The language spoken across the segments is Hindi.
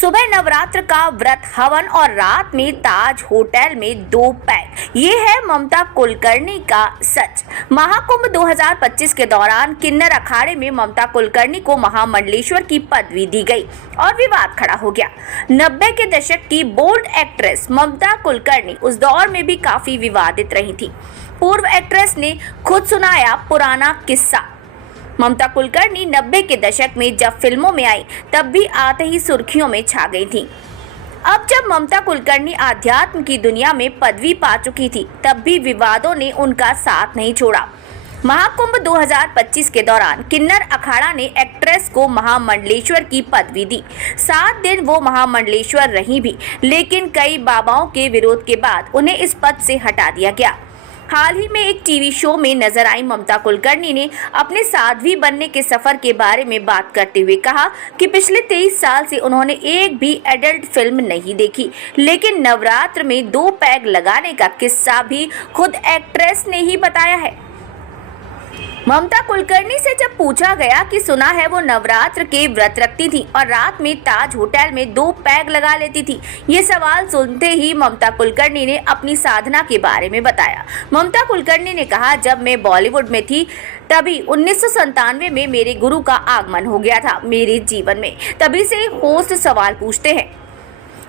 सुबह नवरात्र का व्रत हवन और रात में ताज होटल में 2 पैक। ये है ममता कुलकर्णी का सच। महाकुंभ 2025 के दौरान किन्नर अखाड़े में ममता कुलकर्णी को महामंडलेश्वर की पदवी दी गई और विवाद खड़ा हो गया। 90 के दशक की बोल्ड एक्ट्रेस ममता कुलकर्णी उस दौर में भी काफी विवादित रही थी। पूर्व एक्ट्रेस ने खुद सुनाया पुराना किस्सा। ममता कुलकर्णी 90 के दशक में जब फिल्मों में आई तब भी आते ही सुर्खियों में छा गई थी। अब जब ममता कुलकर्णी आध्यात्म की दुनिया में पदवी पा चुकी थी तब भी विवादों ने उनका साथ नहीं छोड़ा। महाकुंभ 2025 के दौरान किन्नर अखाड़ा ने एक्ट्रेस को महामंडलेश्वर की पदवी दी। 7 दिन वो महामंडलेश्वर रही भी, लेकिन कई बाबाओं के विरोध के बाद उन्हें इस पद से हटा दिया गया। हाल ही में एक टीवी शो में नजर आई ममता कुलकर्णी ने अपने साध्वी बनने के सफर के बारे में बात करते हुए कहा कि पिछले 23 साल से उन्होंने एक भी एडल्ट फिल्म नहीं देखी, लेकिन नवरात्र में 2 पैग लगाने का किस्सा भी खुद एक्ट्रेस ने ही बताया है। ममता कुलकर्णी से जब पूछा गया कि सुना है वो नवरात्र के व्रत रखती थी और रात में ताज होटल में 2 पैग लगा लेती थी, ये सवाल सुनते ही ममता कुलकर्णी ने अपनी साधना के बारे में बताया। ममता कुलकर्णी ने कहा, जब मैं बॉलीवुड में थी तभी 1997 में मेरे गुरु का आगमन हो गया था मेरे जीवन में। तभी से होस्ट सवाल पूछते हैं,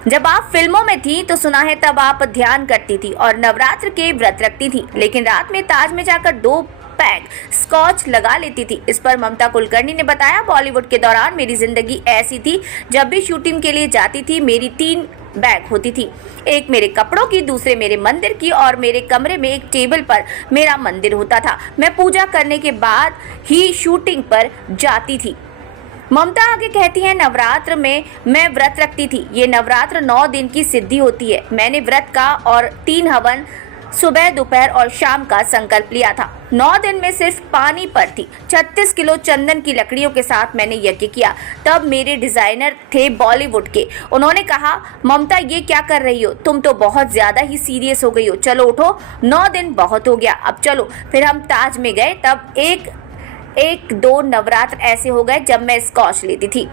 जब आप फिल्मों में थी तो सुना है तब आप ध्यान करती थी और नवरात्र के व्रत रखती थी, लेकिन रात में ताज में जाकर 2 पैक स्कॉच लगा लेती थी। इस पर ममता कुलकर्णी ने बताया, बॉलीवुड के दौरान मेरी जिंदगी ऐसी थी, जब भी शूटिंग के लिए जाती थी मेरी 3 बैग होती थी, एक मेरे कपड़ों की, दूसरे मेरे मंदिर की और मेरे कमरे में एक टेबल पर मेरा मंदिर होता था। मैं पूजा करने के बाद ही शूटिंग पर जाती थी। ममता आगे कहती हैं, नवरात्र में मैं व्रत रखती थी। ये नवरात्र 9 दिन की सिद्धि होती है। मैंने व्रत का और 3 हवन सुबह, दोपहर और शाम का संकल्प लिया था। 9 दिन में सिर्फ पानी पर थी। 36 किलो चंदन की लकड़ियों के साथ मैंने यज्ञ किया। तब मेरे डिजाइनर थे बॉलीवुड के। उन्होंने कहा, ममता ये क्या कर रही हो, तुम तो बहुत ज्यादा ही सीरियस हो गई हो, चलो उठो, 9 दिन बहुत हो गया, अब चलो। फिर हम ताज में गए, तब एक 2 नवरात्र ऐसे हो गए जब मैं स्कॉच लेती थी।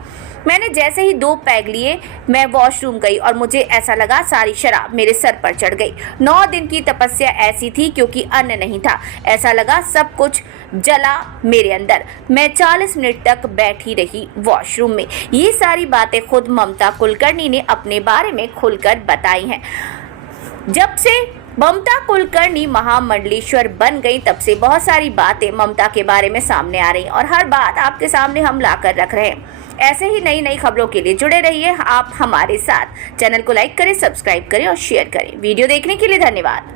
मैंने जैसे ही 2 पैग लिए मैं वॉशरूम गई और मुझे ऐसा लगा सारी शराब मेरे सर पर चढ़ गई। 9 दिन की तपस्या ऐसी थी क्योंकि अन्न नहीं था। ऐसा लगा सब कुछ जला मेरे अंदर। मैं 40 मिनट तक बैठी रही वॉशरूम में। ये सारी बातें खुद ममता कुलकर्णी ने अपने बारे में खुलकर बताई हैं। जब से ममता कुलकर्णी महामंडलेश्वर बन गई तब से बहुत सारी बातें ममता के बारे में सामने आ रही और हर बात आपके सामने हम लाकर रख रहे हैं। ऐसे ही नई नई खबरों के लिए जुड़े रहिए आप हमारे साथ। चैनल को लाइक करें, सब्सक्राइब करें और शेयर करें। वीडियो देखने के लिए धन्यवाद।